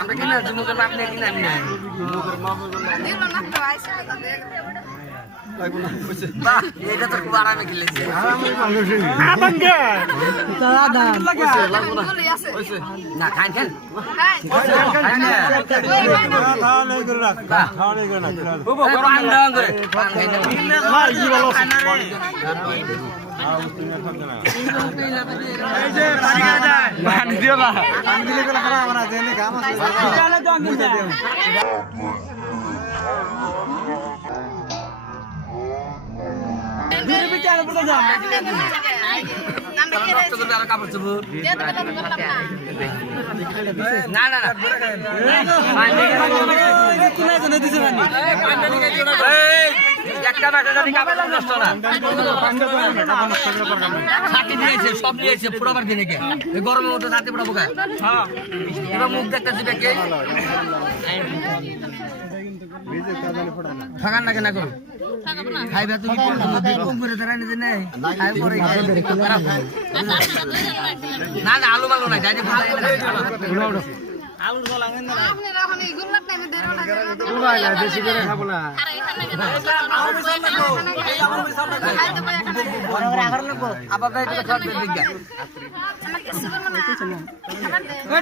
আমরা কিনা মুখের মাপ নিয়ে কিনা নিয়ে এটা তো খুব আরামে খেলেছে না খান খান না না একটা বাটা যদি কাপড় নষ্ট না ছাতি দিয়েছে সব দিয়েছে পুরোবার দিনে কে গরমের মধ্যে ছাতি পুরো বোকা এবার মুখ দেখতে দিবে কে ফাঁকান না কেন করো খাইবে তুমি কম করে ধরে নিতে নেই খাই পরে না না আলু মালু নাই ডাইরেক্ট আলুর গলা না আপনি রাখনি গুল্লাত নাই মে দেরো লাগে উড়াই না বেশি করে খাবো না আরে এখানে কেন আবার এটা খাবে দিগা আমাকে কিছু করব না